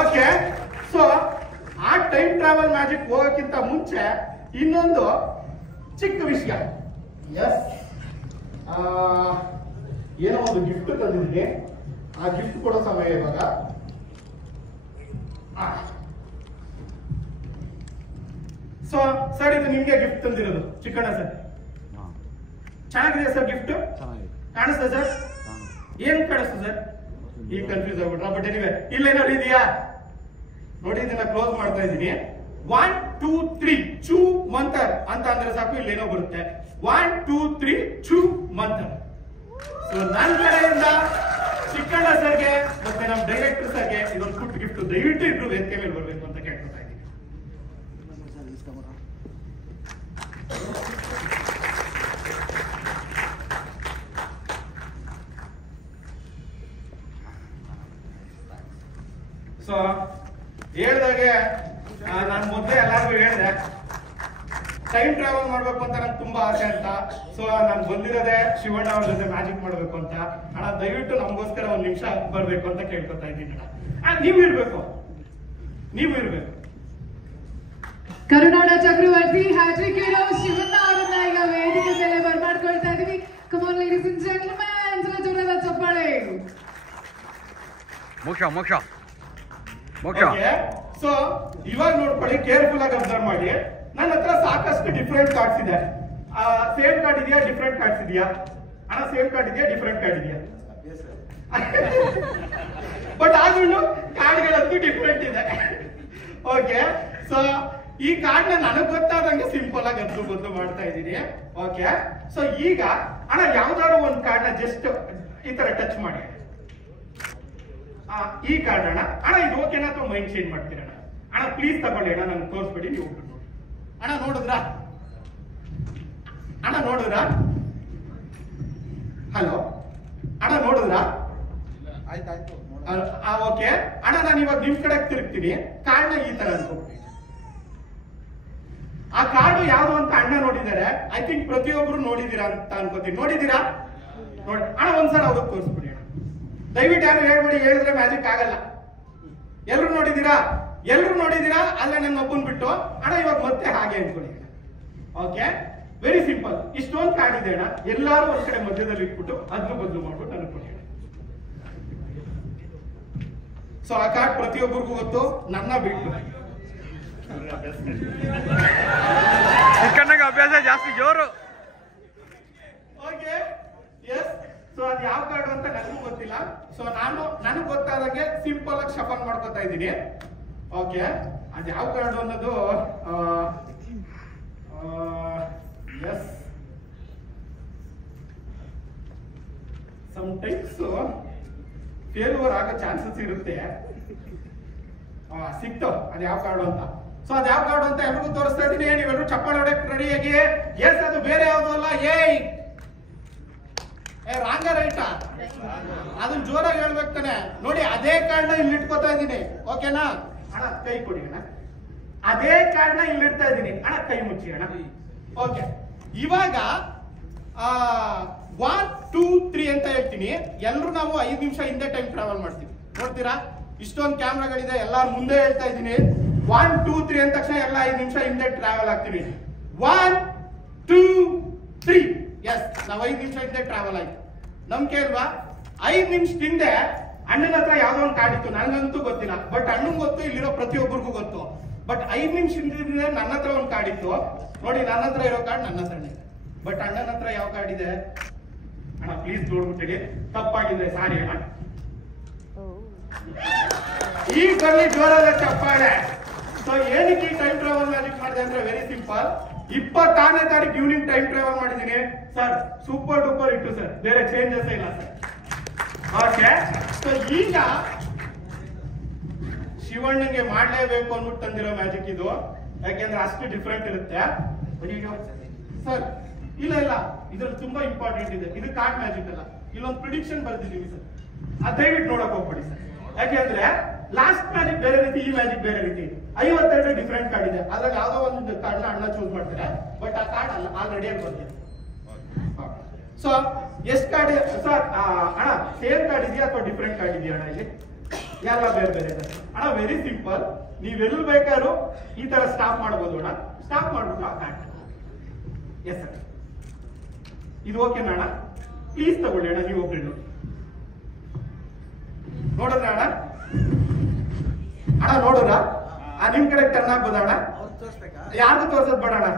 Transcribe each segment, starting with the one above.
Okay, so ಆ time travel magic ಹೋಗೋಕ್ಕಿಂತ ಮುಂಚೆ ಇನ್ನೊಂದು ಚಿಕ್ಕ ವಿಷಯ. ಎಸ್, ಏನೋ ಒಂದು ಗಿಫ್ಟ್ ತಂದಿದ್ದೀನಿ. ಆ ಗಿಫ್ಟ್ ಕೊಡೋ ಸಮಯ ಇವಾಗ. ಸೊ ಸರ್, ಇದು ನಿಮ್ಗೆ ಗಿಫ್ಟ್ ತಂದಿರೋದು ಚಿಕ್ಕಣ್ಣ ಸರ್. ಚೆನ್ನಾಗಿದೆ ಸರ್ ಗಿಫ್ಟ್? ಕಾಣಿಸ್ತಾ ಸರ್? ಏನ್ ಕಾಣಿಸ್ತಾ ಸರ್? ಈಗ ಕನ್ಫ್ಯೂಸ್ ಆಗ್ಬಿಟ್ರ? ಬಟ್ ಎನಿವೆ, ಇಲ್ಲೇನಾದ್ರು ಇದೆಯಾ ನೋಡಿ, ಇದನ್ನ ಕ್ಲೋಸ್ ಮಾಡ್ತಾ ಇದ್ದೀನಿ. 1 2 3 ಚೂ ಮಂತರ್ ಅಂತ ಅಂದ್ರೆ ಸಾಕು, ಇಲ್ಲೇನೋ ಬರುತ್ತೆ. 1 2 3 ಚೂ ಮಂತರ್. ಸೊ ನನ್ನ ಕಡೆಯಿಂದ ಚಿಕ್ಕಣ್ಣ ಸರ್ಗೆ ಮತ್ತೆ ನಮ್ಮ ಡೈರೆಕ್ಟರ್ ಸರ್ಗೆ ಇದೊಂದು ಪುಟ್ಟ ಗಿಫ್ಟ್. ದಯವಿಟ್ಟು ಇಬ್ರು ವೇದಿಕೆ ಮೇಲೆ ಬರ್ಬೇಕು ಅಂತ ಕೇಳ್ಕೊತಾ ಇದ್ದೀನಿ. ಸೊ ಹೇಳ್ದಾಗೆ ನಾನು ಮೊದಲೇ ಎಲ್ಲರಿಗೂ ಹೇಳಿದೆ, ಟೈಮ್ ಟ್ರಾವೆಲ್ ಮಾಡ್ಬೇಕು ಅಂತ ನಂಗೆ ತುಂಬಾ ಆಸೆ ಅಂತ. ಸೊ ನಾನು ಬಂದಿರೋದೇ ಶಿವಣ್ಣ ಅವ್ರ ಜೊತೆ ಮ್ಯಾಜಿಕ್ ಮಾಡ್ಬೇಕು ಅಂತ. ಅಣ್ಣ ದಯವಿಟ್ಟು ನಮಗೋಸ್ಕರ ಒಂದ್ ನಿಮಿಷ ಬರ್ಬೇಕು ಅಂತ ಕೇಳ್ಕೊತಾ ಇದ್ದೀನಿ ಅಣ್ಣ. ನೀವು ಇರ್ಬೇಕು. ಕರುನಾಡ ಚಕ್ರವರ್ತಿ ಹ್ಯಾಟ್ರಿಕ್ ಹೀರೋ ಶಿವಣ್ಣ ಅವರನ್ನ ಈಗ ವೇದಿಕೆ ಮೇಲೆ ಬರ್ಮಾಡ್ಕೊಳ್ತಾ ಇದೀವಿ. Come on ladies and gentleman, ಜೋರಾದ ಚಪ್ಪಾಳೆ. ಮೋಕ್ಷ. ಸೊ ಇವಾಗ ನೋಡ್ಕೊಳ್ಳಿ, ಕೇರ್ಫುಲ್ ಆಗಿ ಅಬ್ಸರ್ವ್ ಮಾಡಿ. ನನ್ನ ಹತ್ರ ಸಾಕಷ್ಟು ಡಿಫ್ರೆಂಟ್ ಕಾರ್ಡ್ಸ್ ಇದೆ. ಸೇಮ್ ಕಾರ್ಡ್ ಇದೆಯಾ, ಡಿಫ್ರೆಂಟ್ ಕಾರ್ಡ್ಸ್ ಇದೆಯಾ ಅಣ್ಣ? ಸೇಮ್ ಕಾರ್ಡ್ ಇದೆಯಾ, ಡಿಫ್ರೆಂಟ್ ಕಾರ್ಡ್ ಇದೆಯಾ? ಬಟ್ ಆದ್ರೂ ಕಾರ್ಡ್ಗಳಂತೂ ಡಿಫ್ರೆಂಟ್ ಇದೆ. ಓಕೆ, ಸೊ ಈ ಕಾರ್ಡ್ ನನಗ್ ಗೊತ್ತಾದಂಗೆ ಸಿಂಪಲ್ ಆಗಿ ಅದ್ರ ಬದಲು ಮಾಡ್ತಾ ಇದ್ದೀನಿ. ಓಕೆ, ಸೊ ಈಗ ಅಣ್ಣ ಯಾವ್ದಾದ್ರು ಒಂದು ಕಾರ್ಡ್ನ ಜಸ್ಟ್ ಈ ತರ ಟಚ್ ಮಾಡಿ. ಈ ಕಾರ್ಡ್ ಅಣ್ಣ ಇದು ಓಕೆನಾ ಅಥವಾ ಮೈಂಡ್ ಚೇಂಜ್ ಮಾಡ್ತೀರಣ್ಣ? ಅಣ್ಣ ಪ್ಲೀಸ್ ತಗೊಳ್ಳಿ ಅಣ್ಣ, ನನ್ಗೆ ತೋರಿಸ್ಬೇಡಿ, ನೀವು ನೋಡಿ. ಅಣ್ಣ ನೋಡಿದ್ರಾ? ಹಲೋ ಅಣ್ಣ, ನೋಡಿದ್ರಾ? ಓಕೆ ಅಣ್ಣ, ನಾನು ಇವಾಗ ನಿಮ್ ಕಡೆ ತಿರುಗ್ತೀನಿ. ಕಾರ್ಡ್ನ ಈ ತರ ಅನ್ಕೋಬಿಡಿ. ಆ ಕಾರ್ಡ್ ಯಾವ್ದು ಅಂತ ಅಣ್ಣ ನೋಡಿದ್ದಾರೆ. ಐ ಥಿಂಕ್ ಪ್ರತಿಯೊಬ್ರು ನೋಡಿದೀರಾ ಅಂತ ಅನ್ಕೋತೀನಿ. ನೋಡಿದೀರಾ? ನೋಡಿ ಅಣ್ಣ, ಒಂದ್ಸಲ ಅವ್ರಿಗೆ ತೋರಿಸ್ಬಿಡಿ ಅಣ್ಣ. ದಯವಿಟ್ಟು ಯಾರು ಹೇಳ್ಬೇಡಿ, ಹೇಳಿದ್ರೆ ಮ್ಯಾಜಿಕ್ ಆಗಲ್ಲ. ಎಲ್ರು ನೋಡಿದೀರಾ? ಅಲ್ಲ ನನ್ನ ಒಬ್ಬನ್ ಬಿಟ್ಟು. ಅಣ್ಣ ಇವಾಗ ಮತ್ತೆ ಹಾಗೆ ಅನ್ಕೊಳ್ಳಿ. Okay, very simple. ಇಷ್ಟೊಂದು ಕಾರ್ಡ್ ಇದೆ ಅಣ್ಣ, ಎಲ್ಲಾರು ಒಂದ್ ಕಡೆ ಮಧ್ಯದಲ್ಲಿ ಇಟ್ಬಿಟ್ಟು ಅದನ್ನು ಬದಲು ಮಾಡ್ಬಿಟ್ಟು ಅನ್ಕೊಳ್ಳಿ. ಸೊ ಆ ಕಾರ್ಡ್ ಪ್ರತಿಯೊಬ್ಬರಿಗೂ ಗೊತ್ತು, ನನ್ನ ಬಿಟ್ಟು. ಅಭ್ಯಾಸ ಜಾಸ್ತಿ ಜೋರು. Okay, S. ಸೊ ಅದು ಯಾವ ಕಾರ್ಡ್ ಅಂತ ನನಗೂ ಗೊತ್ತಿಲ್ಲ. ಸೊ ನನಗೆ ಗೊತ್ತಾದಂಗೆ ಸಿಂಪಲ್ ಆಗಿ ಶಫಲ್ ಮಾಡ್ಕೊತಾ ಇದ್ದೀನಿ. ಓಕೆ, ಅದು ಯಾವ ಕಾರ್ಡ್ ಅನ್ನೋದು ಎಸ್, ಸಮ್ಟೈಮ್ಸ್ ಫೇಲ್ಯೂರ್ ಆಗೋ ಚಾನ್ಸಸ್ ಇರುತ್ತೆ. ಸಿಕ್ತು ಅದು ಯಾವ ಕಾರ್ಡು ಅಂತ. ಸೊ ಅದು ಯಾವ ಕಾರ್ಡು ಅಂತ ಎಲ್ರಿಗೂ ತೋರಿಸ್ತಾ ಇದ್ದೀನಿ. ನೀವೆಲ್ಲರೂ ಚಪ್ಪಾಳೆ ಹೊಡೆಯಕ್ಕೆ ರೆಡಿಯಾಗಿ. ಎಸ್, ಅದು ಬೇರೆ ಯಾವುದು ಅಲ್ಲ. ರಾಂಗ ರೈಟಾ? ಅದನ್ನ ಜೋರಾಗಿ ಹೇಳ್ಬೇಕು ತಾನೆ. ನೋಡಿ, ಅದೇ ಕಾರ್ಡ್ನ ಇಲ್ಲಿ ಇಟ್ಕೋತಾ ಇದ್ದೀನಿ. ಓಕೆನಾ ಅಣ್ಣ? ಕೈ ಕೊಡಿ ಅಣ್ಣ. ಅದೇ ಕಾರ್ಡ್ನ ಇಲ್ಲಿ ಇಡ್ತಾ ಇದ್ದೀನಿ ಅಣ್ಣ, ಕೈ ಮುಚ್ಚಿ ಅಣ್ಣ. ಓಕೆ, ಇವಾಗ 1 2 3 ಅಂತ ಹೇಳ್ತೀನಿ. ಎಲ್ರು ನಾವು 5 ನಿಮಿಷ ಹಿಂದೆ ಟೈಮ್ ಟ್ರಾವೆಲ್ ಮಾಡ್ತೀವಿ. ನೋಡ್ತೀರಾ? ಇಷ್ಟೊಂದು ಕ್ಯಾಮ್ರಾಗಳಿದೆ, ಎಲ್ಲಾರು ಮುಂದೆ ಹೇಳ್ತಾ ಇದ್ದೀನಿ. 1 2 3 ಅಂದ ತಕ್ಷಣ ಎಲ್ಲ 5 ನಿಮಿಷ ಹಿಂದೆ ಟ್ರಾವೆಲ್ ಆಗ್ತೀವಿ. 1 2 3. ಎಸ್, ನಾವು 5 ನಿಮಿಷ ಹಿಂದೆ ಟ್ರಾವೆಲ್ ಆಯ್ತು. ನಮ್ಗೆ ಅಲ್ವಾ? 5 ನಿಮಿಷದ ಹಿಂದೆ ಅಣ್ಣನ ಹತ್ರ ಯಾವ್ದೋ ಒಂದು ಕಾರ್ಡ್ ಇತ್ತು, ನನಗಂತೂ ಗೊತ್ತಿಲ್ಲ. ಬಟ್ ಅಣ್ಣಂಗೆ ಗೊತ್ತು, ಇಲ್ಲಿರೋ ಪ್ರತಿಯೊಬ್ಬರಿಗೂ ಗೊತ್ತು. ಬಟ್ 5 ನಿಮಿಷ ಹಿಂದೆ ನನ್ನ ಹತ್ರ ಒಂದು ಕಾರ್ಡ್ ಇತ್ತು. ನೋಡಿ, ನನ್ನ ಹತ್ರ ಇರೋ ಕಾರ್ಡ್ ನನ್ನ ಹತ್ರನೇ. ಬಟ್ ಅಣ್ಣನ ಹತ್ರ ಯಾವ ಕಾರ್ಡ್ ಇದೆ ಅಣ್ಣ? ಪ್ಲೀಸ್ ನೋಡ್ಬಿಟ್ಟಿಡಿ. ತಪ್ಪಾಗಿದೆ, ಸಾರಿ ಅಣ್ಣ. ಈಗ ಬರ್ಲಿ ಜೋರಾದ ಚಪ್ಪಾಳೆ. ಸೊ ಏನಕ್ಕೆ ಈ ಟೈಮ್ ಟ್ರಾವೆಲ್ ಮ್ಯಾಜಿಕ್ ಮಾಡಿದೆ ಅಂದ್ರೆ ವೆರಿ ಸಿಂಪಲ್. 26ನೇ ತಾರೀಕು ಈವ್ನಿಂಗ್ ಟೈಮ್ ಟ್ರಾವೆಲ್ ಮಾಡಿದ್ದೀನಿ ಸರ್. ಸೂಪರ್ ಡೂಪರ್ ಇಟ್ಟು ಸರ್, ಬೇರೆ ಚೇಂಜಸ್ ಇಲ್ಲ ಸರ್. ಓಕೆ, ಸೊ ಈಗ ಶಿವಣ್ಣಗೆ ಮಾಡ್ಲೇಬೇಕು ಅಂದ್ಬಿಟ್ಟು ತಂದಿರೋ ಮ್ಯಾಜಿಕ್ ಇದು. ಯಾಕೆಂದ್ರೆ ಅಷ್ಟು ಡಿಫ್ರೆಂಟ್ ಇರುತ್ತೆ ಸರ್. ಇಲ್ಲ ಇದ್ರಲ್ಲಿ ತುಂಬಾ ಇಂಪಾರ್ಟೆಂಟ್ ಇದೆ. ಇದು ಕಾರ್ಡ್ ಮ್ಯಾಜಿಕ್ ಅಲ್ಲ, ಇಲ್ಲೊಂದು ಪ್ರಿಡಿಕ್ಷನ್ ಬರ್ದಿದ್ದೀವಿ ಸರ್. ದಯವಿಟ್ಟು ನೋಡಕ್ ಹೋಗ್ಬೇಡಿ ಸರ್. ಯಾಕೆಂದ್ರೆ ಲಾಸ್ಟ್ ಮ್ಯಾಜಿಕ್ ಬೇರೆ ರೀತಿ, ಈ ಮ್ಯಾಜಿಕ್ ಬೇರೆ ರೀತಿ. 52 ಡಿಫ್ರೆಂಟ್ ಕಾರ್ಡ್ ಇದೆ. ಅದ್ರಲ್ಲಿ ಯಾವ್ದೋ ಒಂದು ಕಾರ್ಡ್ ಅಣ್ಣ ಚೂಸ್ ಮಾಡ್ತಾರೆ. ಬಟ್ ಆ ಕಾರ್ಡ್ ಅಲ್ಲ, ಆಲ್ರೆಡಿ ಅಲ್ಲಿ ಬಂದಿದೆ. ಸೊ ಎಷ್ಟು ಕಾರ್ಡ್ ಸರ್? ಅಣ್ಣ ಸೇಮ್ ಕಾರ್ಡ್ ಇದೆಯಾ ಅಥವಾ ಡಿಫ್ರೆಂಟ್ ಕಾರ್ಡ್ ಇದೆಯಾ ಅಣ್ಣ ಇಲ್ಲಿ? ಎಲ್ಲ ಬೇರೆ ಬೇರೆ ಇದೆ ಅಣ್ಣ. Very simple. ನೀವೆಲ್ಲಿ ಬೇಕಾದ್ರೂ ಈ ತರ ಸ್ಟಾಪ್ ಮಾಡ್ಬೋದು ಅಣ್ಣ. ಸ್ಟಾಪ್ ಮಾಡ್ಬಿಟ್ಟು ಹ್ಯಾಟ್. ಎಸ್ ಸರ್, ಇದು ಓಕೆನಾ ಅಣ್ಣ? ಪ್ಲೀಸ್ ತಗೊಳ್ಳಿ ಅಣ್ಣ, ನೀವು ಒಬ್ರು ನೋಡಿದ್ರ ಅಣ್ಣ? ಅಣ್ಣ ನೋಡಿದ್ರ? ನಿಮ್ ಕಡೆ ಟರ್ನ್ ಆಗ್ಬೋದ ಅಣ್ಣ? ಯಾರಿಗೂ ತೋರ್ಸೋದ್ ಬೇಡ ಅಣ್ಣ,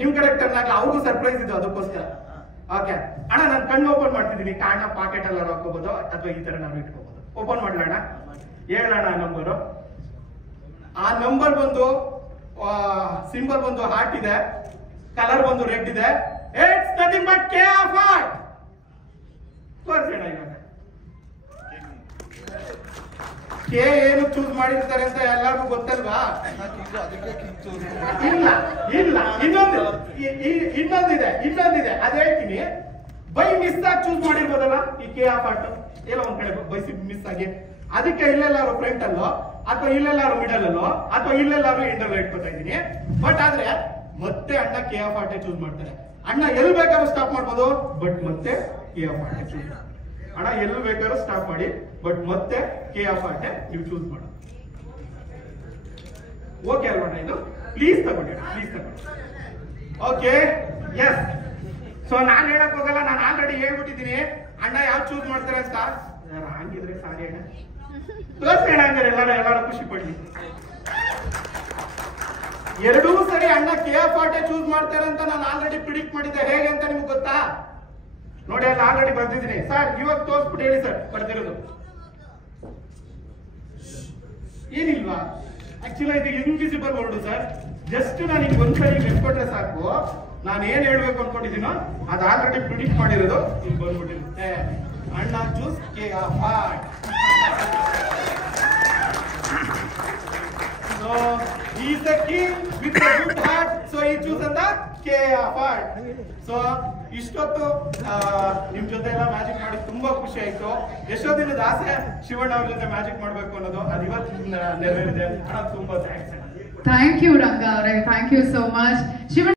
ನಿಮ್ ಕಡೆ ಟರ್ನ್ ಆಗ್ಲಿ. ಅವ್ರಿಗೂ ಸರ್ಪ್ರೈಸ್ ಇದು, ಅದಕ್ಕೋಸ್ಕರ. ಓಕೆ ಅಣ್ಣ, ನಾನು ಕಣ್ಣು ಓಪನ್ ಮಾಡ್ತಿದ್ದೀನಿ. ಕಾರ್ಡ್ನ ಪಾಕೆಟ್ ಎಲ್ಲ ಹಾಕೋಬಹುದು ಅಥವಾ ಈ ತರ ನಾವು ಇಟ್ಕೋಬಹುದು. ಓಪನ್ ಮಾಡ್ಲ ಅಣ್ಣ? ಹೇಳೋಣ ನಂಬರು. ಆ ನಂಬರ್ ಬಂದು ಸಿಂಬಲ್ ಬಂದು ಹಾರ್ಟ್ ಇದೆ, ಕಲರ್ ಬಂದು ರೆಡ್ ಇದೆ. It's nothing but K of heart. ತೋರಿಸೋಣ ಇವಾಗ. ಕೆ ಏನು ಚೂಸ್ ಮಾಡಿರ್ತಾರೆ ಅಂತ ಎಲ್ಲರಿಗೂ ಗೊತ್ತಲ್ವಾ? ಇಲ್ಲ ಇಲ್ಲ, ಇನ್ನೊಂದಿದೆ ಅದ್ ಹೇಳ್ತೀನಿ. ಬೈ ಮಿಸ್ ಆಗಿ ಚೂಸ್ ಮಾಡಿರ್ಬೋದಲ್ಲ ಈ ಕೆ ಆಫ್ ಹಾರ್ಟ್. ಎಲ್ಲ ಒಂದ್ ಕಡೆ ಬೈಸಿ ಮಿಸ್ ಆಗಿ, ಅದಕ್ಕೆ ಇಲ್ಲೆಲ್ಲಾರು ಫ್ರಂಟ್ ಅಲ್ಲೋ ಅಥವಾ ಇಲ್ಲೆಲ್ಲಾರು ಮಿಡಲ್ ಅಲ್ಲೋ ಅಥವಾ ಇಲ್ಲೆಲ್ಲಾರು ಎಂಡಲ್ಲೋ ಇಟ್ಕೊತಾ ಇದೀನಿ. ಬಟ್ ಆದ್ರೆ ಮತ್ತೆ ಅಣ್ಣ ಕೆ ಆಫ್ ಹಾರ್ಟ್ ಚೂಸ್ ಮಾಡ್ತಾರೆ. ಅಣ್ಣ ಎಲ್ಲಿ ಬೇಕಾದ್ರೂ ಸ್ಟಾಪ್ ಮಾಡ್ಬೋದು, ಬಟ್ ಮತ್ತೆ ಕೆ ಆಫ್ ಹಾರ್ಟ್ ಚೂಸ್. ಅಣ್ಣ ಎಲ್ಲಿ ಬೇಕಾದ್ರೂ ಸ್ಟಾಪ್ ಮಾಡಿ, ಬಟ್ ಮತ್ತೆ ಕೆ ಆಫ್ ಹಾರ್ಟ್ ನೀವು ಚೂಸ್ ಮಾಡೋದು. ಓಕೆ ಅಲ್ವಾ? ಇದು ಪ್ಲೀಸ್ ತಗೊಳ್ಳಿ, ಪ್ಲೀಸ್ ತಗೊಳ್ಳಿ. Okay, S. ಸೊ ನಾನ್ ಹೇಳಕ್ ಹೋಗಲ್ಲ, ನಾನು ಆಲ್ರೆಡಿ ಹೇಳ್ಬಿಟ್ಟಿದ್ದೀನಿ ಅಣ್ಣ ಯಾವ ಚೂಸ್ ಮಾಡ್ತಾರೆ ಅಂತ. ಹಂಗಿದ್ರೆ ಸಾರಿ ಅಣ್ಣ, ತೋರಿಸ್ಬೇಡ ಹಂಗಾರೆ ಎಲ್ಲಾರು ಖುಷಿ ಪಡ್ಲಿ. ಎರಡೂ ಸರಿ ಅಣ್ಣ ಕೆ ಆಫ್ ಹಾರ್ಟ್ ಚೂಸ್ ಮಾಡ್ತಾರೆ ಅಂತ ನಾನು ಆಲ್ರೆಡಿ ಪ್ರಿಡಿಕ್ಟ್ ಮಾಡಿದ್ದೆ. ಹೇಗೆ ಅಂತ ನಿಮ್ಗೆ ಗೊತ್ತಾ? ನೋಡಿ, ಅಲ್ಲಿ ಆಲ್ರೆಡಿ ಬರ್ದಿದ್ದೀನಿ ಸರ್. ಇವಾಗ ತೋರಿಸ್ಬಿಟ್ಟು ಹೇಳಿ ಸರ್ ಬರ್ದಿರೋದು. ಏನಿಲ್ವಾ? ಆಕ್ಚುಲಿ ಇದು ಇನ್ವಿಸಿಬಲ್ ವರ್ಡ್ ಸರ್. ಜಸ್ಟ್ ನಾನು ಈಗ ಒಂದ್ಸರಿ ನೆನ್ಕೊಟ್ರೆ ಸಾಕು, ನಾನು ಏನ್ ಹೇಳ್ಬೇಕು ಅನ್ಕೊಂಡಿದ್ದೀನೋ ಅದು ಆಲ್ರೆಡಿ ಪ್ರಿಡಿಕ್ಟ್ ಮಾಡಿರೋದು ಇಲ್ಲಿ ಬಂದ್ಬಿಟ್ಟಿರುತ್ತೆ. ಅಣ್ಣ choose K of heart. So he is the king with a good heart. So he chosen the K of heart. So ಇಷ್ಟೊತ್ತು ನಿಮ್ ಜೊತೆ ಎಲ್ಲ ಮ್ಯಾಜಿಕ್ ಮಾಡಿ ತುಂಬಾ ಖುಷಿ ಆಯ್ತು. ಎಷ್ಟೋ ದಿನದ ಆಸೆ ಶಿವಣ್ಣ ಅವ್ರ ಜೊತೆ ಮ್ಯಾಜಿಕ್ ಮಾಡ್ಬೇಕು ಅನ್ನೋದು, ಅದು ಇವತ್ತು ನೆರವೇರಿದೆ. ತುಂಬಾ ಥ್ಯಾಂಕ್ಸ್. ಥ್ಯಾಂಕ್ ಯು ರಂಗ ಅವರೇ, thank you so much. Shivanna